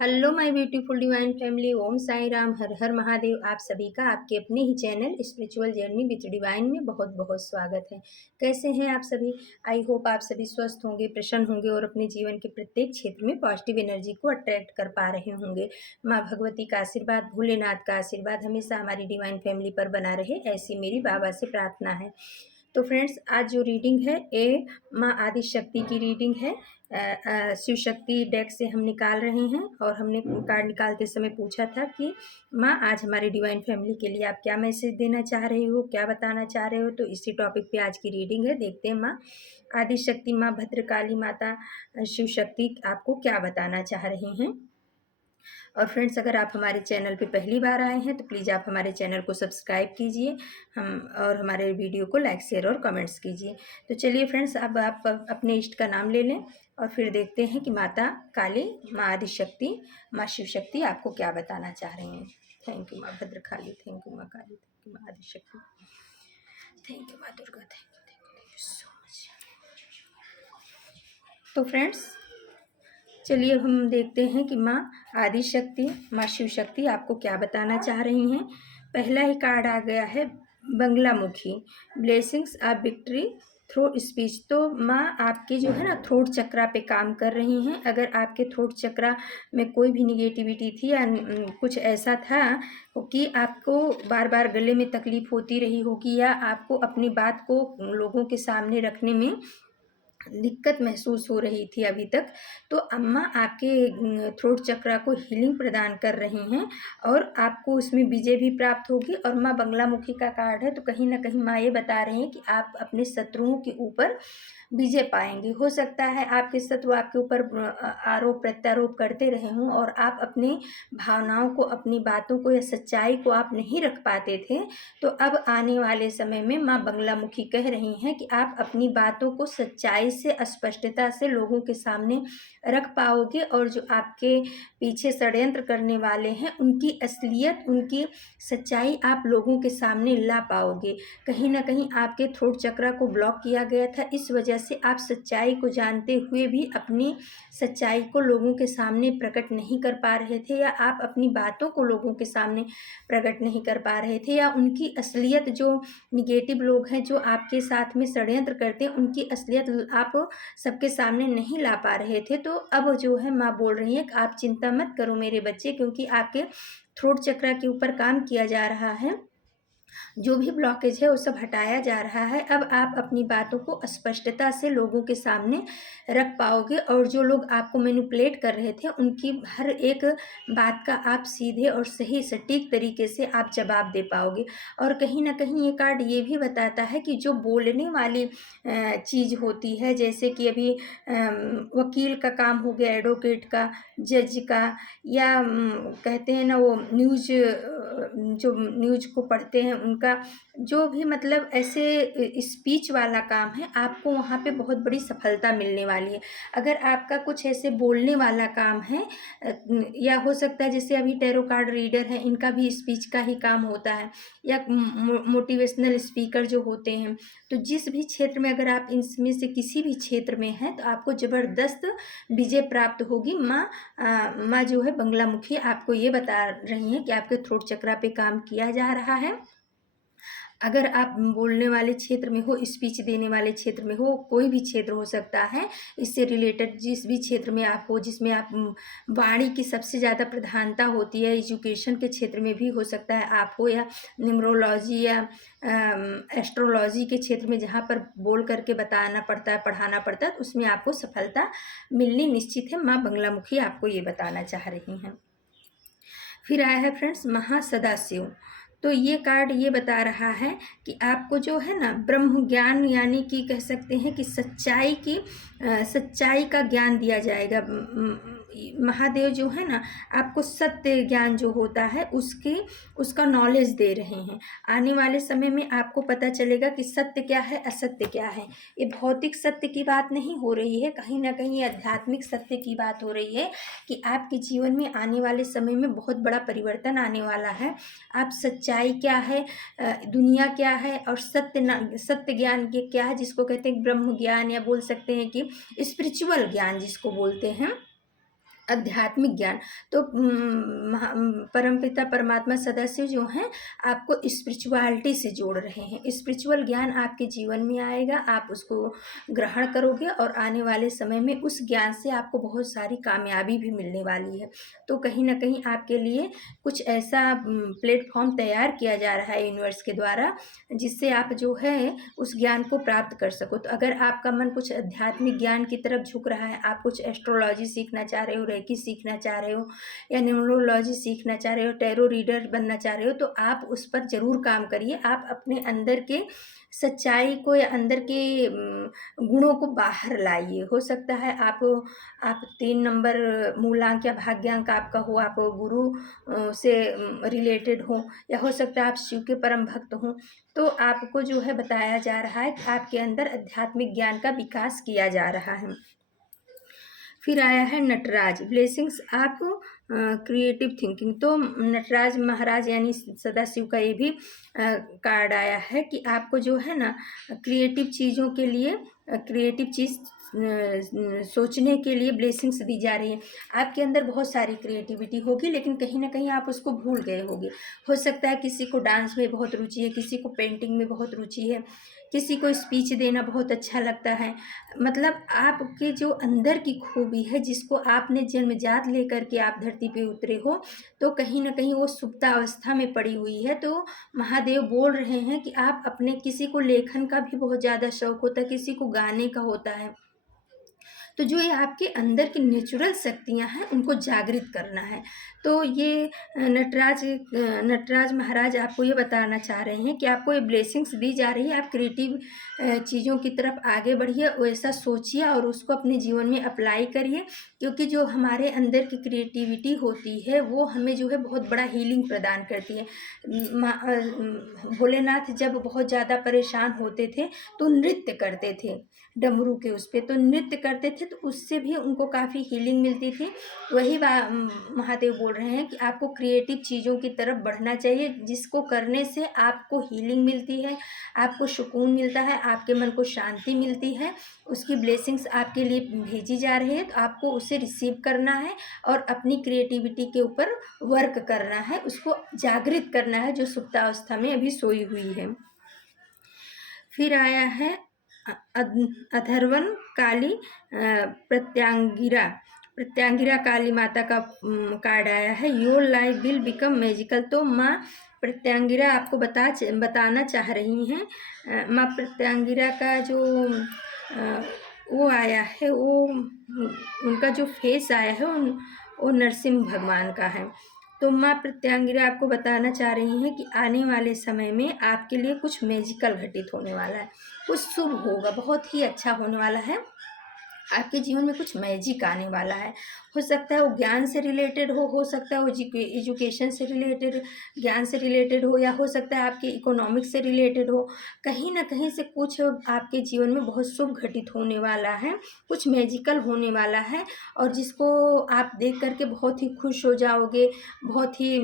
Hello my beautiful divine family. Om Sai Ram, Har Har Mahadev. आप सभी का आपके अपने ही channel spiritual journey with divine में बहुत बहुत स्वागत है। कैसे हैं आप सभी? आई होप आप सभी स्वस्थ होंगे, प्रसन्न होंगे और अपने जीवन के प्रत्येक क्षेत्र में पॉजिटिव एनर्जी को अट्रैक्ट कर पा रहे होंगे। माँ भगवती का आशीर्वाद, भोलेनाथ का आशीर्वाद हमेशा हमारी डिवाइन फैमिली पर बना रहे, ऐसी मेरी बाबा से प्रार्थना है। तो फ्रेंड्स, आज जो रीडिंग है ये माँ आदि शक्ति की रीडिंग है। शिव शक्ति डेक से हम निकाल रहे हैं और हमने कार्ड निकालते समय पूछा था कि माँ आज हमारी डिवाइन फैमिली के लिए आप क्या मैसेज देना चाह रहे हो, क्या बताना चाह रहे हो। तो इसी टॉपिक पे आज की रीडिंग है। देखते हैं माँ आदि शक्ति, माँ भद्रकाली माता शिव शक्ति आपको क्या बताना चाह रही हैं। और फ्रेंड्स, अगर आप हमारे चैनल पे पहली बार आए हैं तो प्लीज़ आप हमारे चैनल को सब्सक्राइब कीजिए और हमारे वीडियो को लाइक शेयर और कमेंट्स कीजिए। तो चलिए फ्रेंड्स, अब आप अपने इष्ट का नाम ले लें और फिर देखते हैं कि माता काली, माँ आदिशक्ति, माँ शिव शक्ति आपको क्या बताना चाह रही हैं। थैंक यू माँ भद्रकाली, थैंक यू माँ काली, थैंक यू माँ आदिशक्ति, थैंक यू माँ Durga, thank you so much. तो फ्रेंड्स, चलिए अब हम देखते हैं कि माँ आदि शक्ति, माँ शिव शक्ति आपको क्या बताना चाह रही हैं। पहला ही कार्ड आ गया है Baglamukhi, blessings of victory through speech. तो माँ आपके जो है ना थ्रोट चक्रा पे काम कर रही हैं। अगर आपके थ्रोट चक्रा में कोई भी निगेटिविटी थी या कुछ ऐसा था कि आपको बार बार गले में तकलीफ होती रही होगी या आपको अपनी बात को लोगों के सामने रखने में दिक्कत महसूस हो रही थी अभी तक, तो अम्मा आपके थ्रोट चक्रा को हीलिंग प्रदान कर रही हैं और आपको उसमें विजय भी प्राप्त होगी। और माँ बंगलामुखी का कार्ड है, तो कहीं ना कहीं माँ ये बता रही हैं कि आप अपने शत्रुओं के ऊपर विजय पाएंगे। हो सकता है आपके शत्रु आपके ऊपर आरोप प्रत्यारोप करते रहे हों और आप अपनी भावनाओं को, अपनी बातों को या सच्चाई को आप नहीं रख पाते थे। तो अब आने वाले समय में माँ बंगलामुखी कह रही हैं कि आप अपनी बातों को सच्चाई से, स्पष्टता से लोगों के सामने रख पाओगे और जो आपके पीछे षड्यंत्र करने वाले हैं उनकी असलियत, उनकी सच्चाई आप लोगों के सामने ला पाओगे। कहीं ना कहीं आपके थ्रोट चक्रा को ब्लॉक किया गया था, इस वजह से आप सच्चाई को जानते हुए भी अपनी सच्चाई को लोगों के सामने प्रकट नहीं कर पा रहे थे, या आप अपनी बातों को लोगों के सामने प्रकट नहीं कर पा रहे थे, या उनकी असलियत, जो निगेटिव लोग हैं जो आपके साथ में षड्यंत्र करते हैं, उनकी असलियत आप सबके सामने नहीं ला पा रहे थे। तो अब जो है माँ बोल रही है कि आप चिंता मत करो मेरे बच्चे, क्योंकि आपके थ्रोट चक्रा के ऊपर काम किया जा रहा है, जो भी ब्लॉकेज है वो सब हटाया जा रहा है। अब आप अपनी बातों को स्पष्टता से लोगों के सामने रख पाओगे और जो लोग आपको मैनिपुलेट कर रहे थे उनकी हर एक बात का आप सीधे और सही सटीक तरीके से आप जवाब दे पाओगे। और कहीं ना कहीं ये कार्ड ये भी बताता है कि जो बोलने वाली चीज़ होती है, जैसे कि अभी वकील का काम हो गया, एडवोकेट का, जज का, या कहते हैं ना वो न्यूज़, जो न्यूज़ को पढ़ते हैं उनका, जो भी मतलब ऐसे स्पीच वाला काम है, आपको वहाँ पे बहुत बड़ी सफलता मिलने वाली है। अगर आपका कुछ ऐसे बोलने वाला काम है, या हो सकता है जैसे अभी टैरो कार्ड रीडर है, इनका भी स्पीच का ही काम होता है, या मोटिवेशनल स्पीकर जो होते हैं, तो जिस भी क्षेत्र में अगर आप इनमें से किसी भी क्षेत्र में हैं तो आपको ज़बरदस्त विजय प्राप्त होगी। माँ जो है बंगलामुखी आपको ये बता रही हैं कि आपके थ्रोट चक्रा पे काम किया जा रहा है। अगर आप बोलने वाले क्षेत्र में हो, स्पीच देने वाले क्षेत्र में हो, कोई भी क्षेत्र हो सकता है, इससे रिलेटेड जिस भी क्षेत्र में आप हो, जिसमें आप वाणी की सबसे ज़्यादा प्रधानता होती है, एजुकेशन के क्षेत्र में भी हो सकता है आप हो, या न्यूमरोलॉजी या एस्ट्रोलॉजी के क्षेत्र में जहाँ पर बोल करके बताना पड़ता है, पढ़ाना पड़ता है, तो उसमें आपको सफलता मिलनी निश्चित है। माँ बंगलामुखी आपको ये बताना चाह रही हैं। फिर आया है फ्रेंड्स महासदाशिव। तो ये कार्ड ये बता रहा है कि आपको जो है ना ब्रह्म ज्ञान, यानी कि कह सकते हैं कि सच्चाई का ज्ञान दिया जाएगा। महादेव जो है ना आपको सत्य ज्ञान जो होता है उसका नॉलेज दे रहे हैं। आने वाले समय में आपको पता चलेगा कि सत्य क्या है, असत्य क्या है। ये भौतिक सत्य की बात नहीं हो रही है, कहीं ना कहीं आध्यात्मिक सत्य की बात हो रही है कि आपके जीवन में आने वाले समय में बहुत बड़ा परिवर्तन आने वाला है। आप सच्चाई क्या है, दुनिया क्या है, और सत्य ज्ञान ये क्या है, जिसको कहते हैं ब्रह्म ज्ञान, या बोल सकते हैं कि स्पिरिचुअल ज्ञान जिसको बोलते हैं, आध्यात्मिक ज्ञान। तो परमपिता परमात्मा सदस्य जो हैं आपको स्पिरिचुअलिटी से जोड़ रहे हैं। स्पिरिचुअल ज्ञान आपके जीवन में आएगा, आप उसको ग्रहण करोगे और आने वाले समय में उस ज्ञान से आपको बहुत सारी कामयाबी भी मिलने वाली है। तो कहीं ना कहीं आपके लिए कुछ ऐसा प्लेटफॉर्म तैयार किया जा रहा है यूनिवर्स के द्वारा, जिससे आप जो है उस ज्ञान को प्राप्त कर सको। तो अगर आपका मन कुछ आध्यात्मिक ज्ञान की तरफ झुक रहा है, आप कुछ एस्ट्रोलॉजी सीखना चाह रहे हो, रेकी सीखना चाह रहे हो, या न्यूमरोलॉजी सीखना चाह रहे हो, टैरो रीडर बनना चाह रहे हो, तो आप उस पर ज़रूर काम करिए। आप अपने अंदर के सच्चाई को या अंदर के गुणों को बाहर लाइए। हो सकता है आप 3 नंबर मूलांक या भाग्यांक आपका हो, आप गुरु से रिलेटेड हो, या हो सकता है आप शिव के परम भक्त हों। तो आपको जो है बताया जा रहा है कि आपके अंदर आध्यात्मिक ज्ञान का विकास किया जा रहा है। फिर आया है नटराज ब्लेसिंग्स आप क्रिएटिव थिंकिंग। तो नटराज महाराज यानी सदाशिव का ये भी कार्ड आया है कि आपको जो है ना क्रिएटिव चीज़ों के लिए क्रिएटिव चीज़ सोचने के लिए ब्लेसिंग्स दी जा रही हैं। आपके अंदर बहुत सारी क्रिएटिविटी होगी, लेकिन कहीं ना कहीं आप उसको भूल गए होंगे। हो सकता है किसी को डांस में बहुत रुचि है, किसी को पेंटिंग में बहुत रुचि है, किसी को स्पीच देना बहुत अच्छा लगता है। मतलब आपके जो अंदर की खूबी है, जिसको आपने जन्मजात लेकर के आप धरती पे उतरे हो, तो कहीं ना कहीं वो सुप्तावस्था में पड़ी हुई है। तो महादेव बोल रहे हैं कि आप अपने, किसी को लेखन का भी बहुत ज़्यादा शौक होता है, किसी को गाने का होता है, तो जो ये आपके अंदर की नेचुरल शक्तियाँ हैं उनको जागृत करना है। तो ये नटराज महाराज आपको ये बताना चाह रहे हैं कि आपको ये ब्लेसिंग्स दी जा रही है, आप क्रिएटिव चीज़ों की तरफ आगे बढ़िए, वैसा सोचिए और उसको अपने जीवन में अप्लाई करिए। क्योंकि जो हमारे अंदर की क्रिएटिविटी होती है वो हमें जो है बहुत बड़ा हीलिंग प्रदान करती है। भोलेनाथ जब बहुत ज़्यादा परेशान होते थे तो नृत्य करते थे डमरू के उस पर, तो नृत्य करते थे, तो उससे भी उनको काफ़ी हीलिंग मिलती थी। वही महादेव बोल रहे हैं कि आपको क्रिएटिव चीज़ों की तरफ बढ़ना चाहिए, जिसको करने से आपको हीलिंग मिलती है, आपको सुकून मिलता है, आपके मन को शांति मिलती है। उसकी ब्लेसिंग्स आपके लिए भेजी जा रही है, तो आपको उसे रिसीव करना है और अपनी क्रिएटिविटी के ऊपर वर्क करना है, उसको जागृत करना है जो सुप्तावस्था में अभी सोई हुई है। फिर आया है अथर्वन काली प्रत्यांगिरा काली माता का कार्ड आया है। Your life will become magical. तो माँ प्रत्यांगिरा आपको बताना चाह रही हैं। माँ प्रत्यांगिरा का जो वो आया है, वो उनका जो फेस आया है वो नरसिंह भगवान का है। तो माँ प्रत्यांगिरा आपको बताना चाह रही हैं कि आने वाले समय में आपके लिए कुछ मैजिकल घटित होने वाला है, कुछ शुभ होगा, बहुत ही अच्छा होने वाला है। आपके जीवन में कुछ मैजिक आने वाला है। हो सकता है वो ज्ञान से रिलेटेड हो सकता है वो एजुकेशन से रिलेटेड, ज्ञान से रिलेटेड हो, या हो सकता है आपके इकोनॉमिक्स से रिलेटेड हो। कहीं ना कहीं से कुछ आपके जीवन में बहुत शुभ घटित होने वाला है, कुछ मैजिकल होने वाला है, और जिसको आप देख करके बहुत ही खुश हो जाओगे, बहुत ही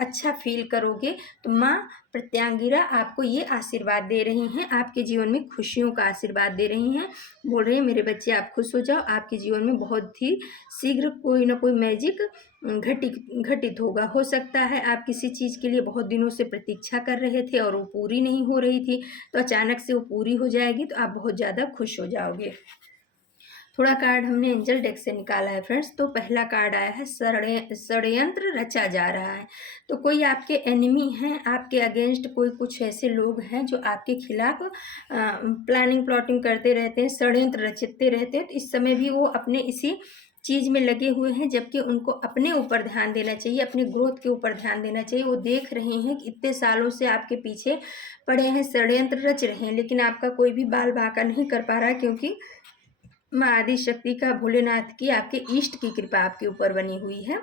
अच्छा फील करोगे। तो माँ प्रत्यांगिरा आपको ये आशीर्वाद दे रही हैं, आपके जीवन में खुशियों का आशीर्वाद दे रही हैं। बोल रहे हैं मेरे बच्चे आप खुश हो जाओ, आपके जीवन में बहुत ही शीघ्र कोई ना कोई मैजिक घटित होगा। हो सकता है आप किसी चीज़ के लिए बहुत दिनों से प्रतीक्षा कर रहे थे और वो पूरी नहीं हो रही थी, तो अचानक से वो पूरी हो जाएगी, तो आप बहुत ज़्यादा खुश हो जाओगे। थोड़ा कार्ड हमने एंजल डेक से निकाला है फ्रेंड्स। तो पहला कार्ड आया है षड्यंत्र रचा जा रहा है। तो कोई आपके एनिमी हैं, आपके अगेंस्ट कोई कुछ ऐसे लोग हैं जो आपके खिलाफ प्लानिंग प्लॉटिंग करते रहते हैं, षड्यंत्र रचते रहते हैं। तो इस समय भी वो अपने इसी चीज़ में लगे हुए हैं, जबकि उनको अपने ऊपर ध्यान देना चाहिए, अपने ग्रोथ के ऊपर ध्यान देना चाहिए। वो देख रहे हैं कि इतने सालों से आपके पीछे पड़े हैं, षड्यंत्र रच रहे हैं, लेकिन आपका कोई भी बाल बांका नहीं कर पा रहा, क्योंकि माँ आदि शक्ति का, भोलेनाथ की, आपके ईष्ट की कृपा आपके ऊपर बनी हुई है।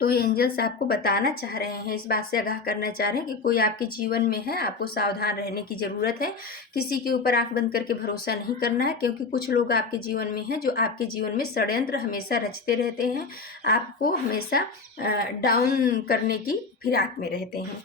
तो ये एंजल्स आपको बताना चाह रहे हैं, इस बात से आगाह करना चाह रहे हैं कि कोई आपके जीवन में है, आपको सावधान रहने की ज़रूरत है। किसी के ऊपर आंख बंद करके भरोसा नहीं करना है, क्योंकि कुछ लोग आपके जीवन में हैं जो आपके जीवन में षड्यंत्र हमेशा रचते रहते हैं, आपको हमेशा डाउन करने की फिराक में रहते हैं।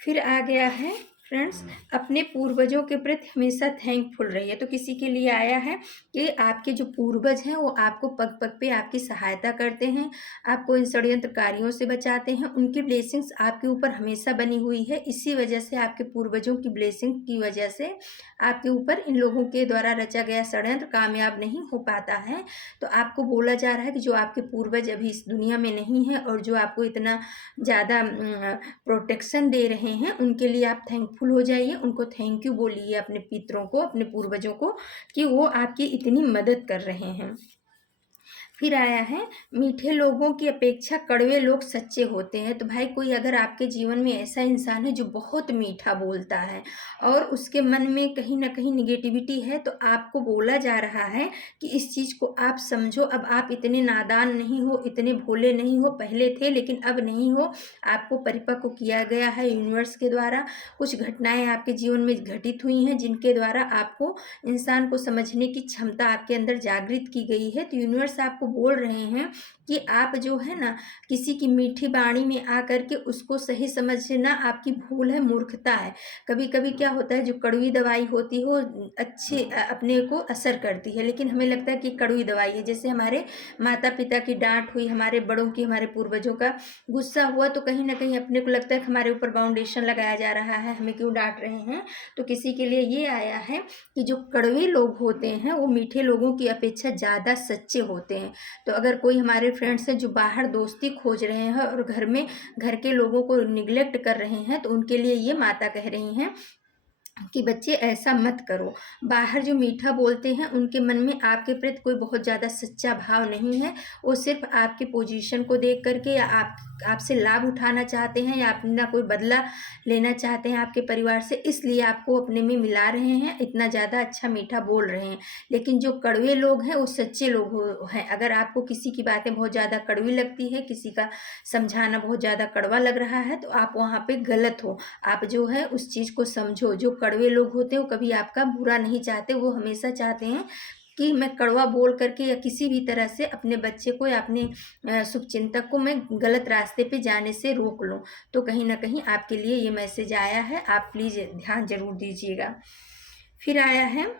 फिर आ गया है फ्रेंड्स, अपने पूर्वजों के प्रति हमेशा थैंकफुल रहिए। तो किसी के लिए आया है कि आपके जो पूर्वज हैं वो आपको पग पग पे आपकी सहायता करते हैं, आपको इन षड्यंत्रकारियों से बचाते हैं, उनकी ब्लेसिंग्स आपके ऊपर हमेशा बनी हुई है। इसी वजह से आपके पूर्वजों की ब्लेसिंग की वजह से आपके ऊपर इन लोगों के द्वारा रचा गया षड्यंत्र कामयाब नहीं हो पाता है। तो आपको बोला जा रहा है कि जो आपके पूर्वज अभी इस दुनिया में नहीं है और जो आपको इतना ज़्यादा प्रोटेक्शन दे रहे हैं, उनके लिए आप थैंकफुल हो जाइए, उनको थैंक यू बोलिए, अपने पितरों को, अपने पूर्वजों को, कि वो आपकी इतनी मदद कर रहे हैं। फिर आया है, मीठे लोगों की अपेक्षा कड़वे लोग सच्चे होते हैं। तो भाई, कोई अगर आपके जीवन में ऐसा इंसान है जो बहुत मीठा बोलता है और उसके मन में कहीं ना कहीं निगेटिविटी है, तो आपको बोला जा रहा है कि इस चीज़ को आप समझो। अब आप इतने नादान नहीं हो, इतने भोले नहीं हो, पहले थे लेकिन अब नहीं हो। आपको परिपक्व किया गया है यूनिवर्स के द्वारा। कुछ घटनाएं आपके जीवन में घटित हुई हैं जिनके द्वारा आपको इंसान को समझने की क्षमता आपके अंदर जागृत की गई है। तो यूनिवर्स आपको बोल रहे हैं कि आप जो है ना, किसी की मीठी वाणी में आकर के उसको सही समझना आपकी भूल है, मूर्खता है। कभी कभी क्या होता है, जो कड़वी दवाई होती है वो अच्छे अपने को असर करती है, लेकिन हमें लगता है कि कड़वी दवाई है। जैसे हमारे माता पिता की डांट हुई, हमारे बड़ों की, हमारे पूर्वजों का गुस्सा हुआ, तो कहीं ना कहीं अपने को लगता है कि हमारे ऊपर बाउंडेशन लगाया जा रहा है, हमें क्यों डांट रहे हैं। तो किसी के लिए ये आया है कि जो कड़वे लोग होते हैं वो मीठे लोगों की अपेक्षा ज़्यादा सच्चे होते हैं। तो अगर कोई हमारे फ्रेंड्स हैं जो बाहर दोस्ती खोज रहे हैं और घर में घर के लोगों को निग्लेक्ट कर रहे हैं, तो उनके लिए ये माता कह रही हैं कि बच्चे ऐसा मत करो। बाहर जो मीठा बोलते हैं उनके मन में आपके प्रति कोई बहुत ज़्यादा सच्चा भाव नहीं है। वो सिर्फ आपके पोजीशन को देख करके या आपसे लाभ उठाना चाहते हैं या अपना कोई बदला लेना चाहते हैं आपके परिवार से, इसलिए आपको अपने में मिला रहे हैं, इतना ज़्यादा अच्छा मीठा बोल रहे हैं। लेकिन जो कड़वे लोग हैं वो सच्चे लोग हैं। अगर आपको किसी की बातें बहुत ज़्यादा कड़वी लगती है, किसी का समझाना बहुत ज़्यादा कड़वा लग रहा है, तो आप वहाँ पे गलत हो। आप जो है उस चीज़ को समझो। जो कड़वे लोग होते हैं वो कभी आपका बुरा नहीं चाहते, वो हमेशा चाहते हैं कि मैं कड़वा बोल करके या किसी भी तरह से अपने बच्चे को या अपने शुभचिंतक को मैं गलत रास्ते पे जाने से रोक लूँ। तो कहीं ना कहीं आपके लिए ये मैसेज आया है, आप प्लीज़ ध्यान जरूर दीजिएगा। फिर आया है,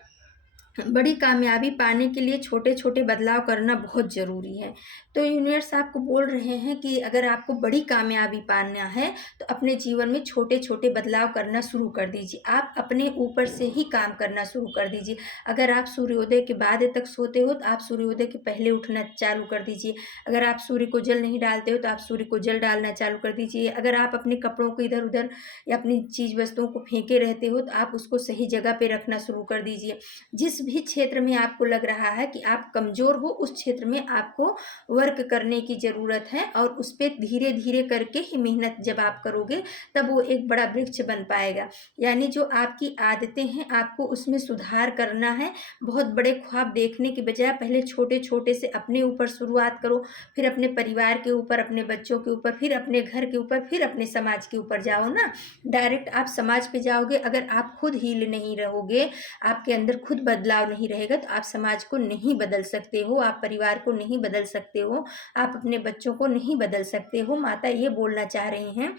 बड़ी कामयाबी पाने के लिए छोटे छोटे बदलाव करना बहुत ज़रूरी है। तो यूनिवर्स आपको बोल रहे हैं कि अगर आपको बड़ी कामयाबी पाना है तो अपने जीवन में छोटे छोटे बदलाव करना शुरू कर दीजिए। आप अपने ऊपर से ही काम करना शुरू कर दीजिए। अगर आप सूर्योदय के बाद तक सोते हो तो आप सूर्योदय के पहले उठना चालू कर दीजिए। अगर आप सूर्य को जल नहीं डालते हो तो आप सूर्य को जल डालना चालू कर दीजिए। अगर आप अपने कपड़ों को इधर उधर या अपनी चीज़ वस्तुओं को फेंके रहते हो तो आप उसको सही जगह पे रखना शुरू कर दीजिए। जिस भी क्षेत्र में आपको लग रहा है कि आप कमज़ोर हो, उस क्षेत्र में आपको वर्क करने की ज़रूरत है और उस पर धीरे धीरे करके ही मेहनत जब आप करोगे तब वो एक बड़ा वृक्ष बन पाएगा। यानी जो आपकी आदतें हैं आपको उसमें सुधार करना है। बहुत बड़े ख्वाब देखने के बजाय पहले छोटे छोटे से अपने ऊपर शुरुआत करो, फिर अपने परिवार के ऊपर, अपने बच्चों के ऊपर, फिर अपने घर के ऊपर, फिर अपने समाज के ऊपर जाओ ना। डायरेक्ट आप समाज पे जाओगे, अगर आप खुद हील नहीं रहोगे, आपके अंदर खुद बदलाव नहीं रहेगा, तो आप समाज को नहीं बदल सकते हो, आप परिवार को नहीं बदल सकते हो, आप अपने बच्चों को नहीं बदल सकते हो। माता ये बोलना चाह रही हैं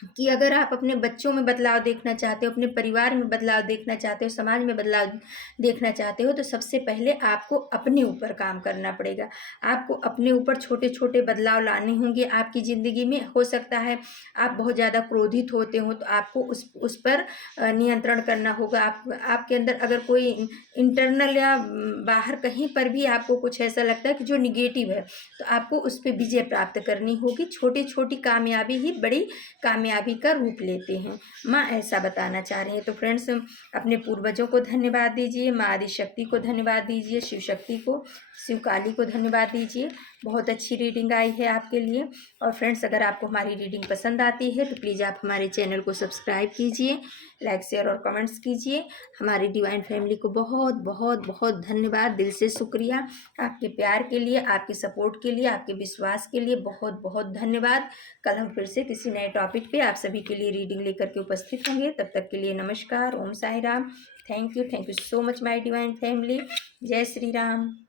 कि अगर आप अपने बच्चों में बदलाव देखना चाहते हो, अपने परिवार में बदलाव देखना चाहते हो, समाज में बदलाव देखना चाहते हो, तो सबसे पहले आपको अपने ऊपर काम करना पड़ेगा। आपको अपने ऊपर छोटे छोटे बदलाव लाने होंगे आपकी ज़िंदगी में। हो सकता है आप बहुत ज़्यादा क्रोधित होते हो तो आपको उस पर नियंत्रण करना होगा। आपके अंदर अगर कोई इंटरनल या बाहर कहीं पर भी आपको कुछ ऐसा लगता है कि जो निगेटिव है, तो आपको उस पर विजय प्राप्त करनी होगी। छोटी छोटी कामयाबी ही बड़ी कामयाबी का रूप लेते हैं, माँ ऐसा बताना चाह रहे हैं। तो फ्रेंड्स, अपने पूर्वजों को धन्यवाद दीजिए, माँ आदि शक्ति को धन्यवाद दीजिए, शिव शक्ति को, शिव काली को धन्यवाद दीजिए। बहुत अच्छी रीडिंग आई है आपके लिए। और फ्रेंड्स, अगर आपको हमारी रीडिंग पसंद आती है तो प्लीज़ आप हमारे चैनल को सब्सक्राइब कीजिए, लाइक शेयर और कमेंट्स कीजिए। हमारी डिवाइन फैमिली को बहुत बहुत बहुत धन्यवाद, दिल से शुक्रिया आपके प्यार के लिए, आपके सपोर्ट के लिए, आपके विश्वास के लिए बहुत बहुत धन्यवाद। कल हम फिर से किसी नए टॉपिक पे आप सभी के लिए रीडिंग लेकर के उपस्थित होंगे। तब तक के लिए नमस्कार, Om Sai Ram. Thank you so much my divine family. जय श्री राम।